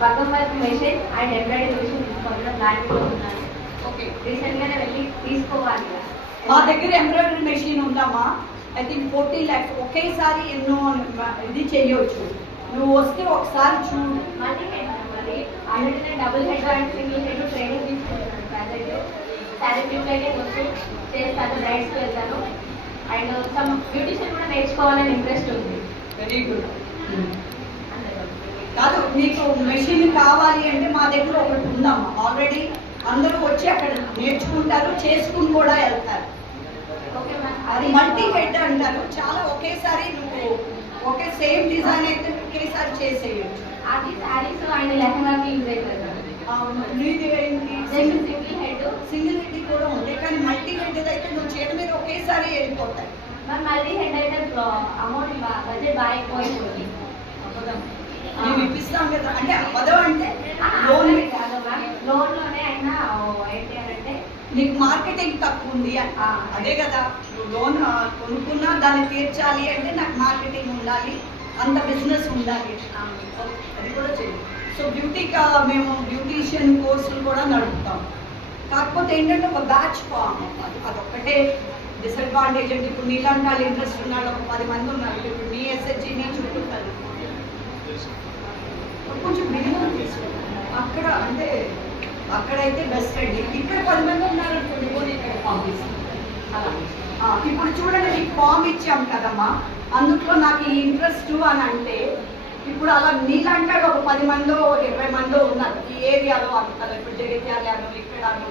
పక్కన work machine and embroidery machine తీసుకోవాలి plan ఉన్నాను. ఓకే, రీసెంట్గానే వెళ్ళి తీసుకోవాలి. మా దగ్గర ఎంబ్రాయిడరీ మెషిన్ ఉందమ్మా. ఐ థింక్ 40 lakhs ఒకేసారి ఎన్నో ఇది చేయొచ్చు. నువ్వు వస్తే ఒకసారి చూడు. మళ్ళీ ఆల్రెడీ నేను double head and single head training తీసుకుంటున్నాను. ప్రెజెంట్ శారీ ప్రిపేరింగ్ వచ్చి చేస్తాను, బ్రైడ్స్కి వెళ్తాను. అండ్ సమ్ బ్యూటిషియన్ కూడా నేర్చుకోవాలని ఇంట్రెస్ట్ ఉంది. Very good. కాదు, మీకు మెషిన్ కావాలి అంటే మా దగ్గర ఒకటి ఉందమ్మా ఆల్రెడీ. అందరూ వచ్చి అక్కడ నేర్చుకుంటారు, చేసుకుని కూడా వెళ్తారు. అది మల్టీ హెడ్ అంటారు. చాలా ఒకేసారి నువ్వు ఒకే సేమ్ డిజైన్ అయితే ఒకేసారి చేసేయచ్చు. అది శారీస్ అండ్ లెహంగాకి యూజ్ అవుతుంది. సింగిల్ హెడ్ కూడా ఉంది, కానీ మల్టీ హెడ్ అయితే నువ్వు చేతి మీద ఒకేసారి వెళ్ళిపోతాయి. మరి మల్టీ హెడ్ అయితే అమౌంట్ బడ్జెట్ బాగా ఎక్కువైపోయింది. మేము ఇప్పిస్తాం కదా. అంటే అవ్వదు అంటే లోన్లోనే అయినా ఏంటి అని అంటే నీకు మార్కెటింగ్ తక్కువ ఉంది అదే కదా. నువ్వు లోన్ కొనుక్కున్నా దాన్ని తీర్చాలి అంటే నాకు మార్కెటింగ్ ఉండాలి, అంత బిజినెస్ ఉండాలి. అది కూడా చేయాలి. సో మేము బ్యూటీషియన్ కోర్సులు కూడా నడుపుతాం. కాకపోతే ఏంటంటే ఒక బ్యాచ్ ఫామ్, అదొక్కటే డిసడ్వాంటేజ్. అంటే ఇప్పుడు నీలాంటి వాళ్ళు ఇంట్రెస్ట్ ఉన్నాడు, ఒక 10 మంది ఉన్నారు. ఇప్పుడు నీ ఎస్హెచ్జి నీ చుట్టూ కొంచెం మినిమం తీసుకుంటాం. అక్కడ అంటే అక్కడైతే బెస్ట్ అండి. ఇక్కడ 10 మంది ఉన్నారు అనుకోండి, ఇక్కడ పంపిస్తాం అలా. ఇప్పుడు చూడండి, మీకు ఫామ్ ఇచ్చాం కదమ్మా, అందులో నాకు ఈ ఇంట్రెస్ట్ అని అంటే ఇప్పుడు అలా నీళ్ళంటాడు ఒక 10 మందో 20 మందో ఉన్నారు ఈ ఏరియాలో అంటారు. ఇప్పుడు జగిత్యాలను ఇక్కడను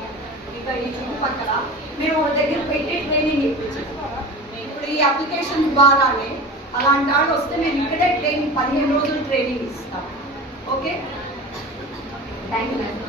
ఇంకా ఈ చుట్టుపక్కల మేము దగ్గర పెట్టి ట్రైనింగ్ ఇప్పించాం. ఇప్పుడు ఈ అప్లికేషన్ ద్వారానే అలాంటి వాళ్ళు వస్తే మేము ఇక్కడే ట్రైనింగ్ 15 రోజులు ట్రైనింగ్ ఇస్తాం. Okay, thank you madam.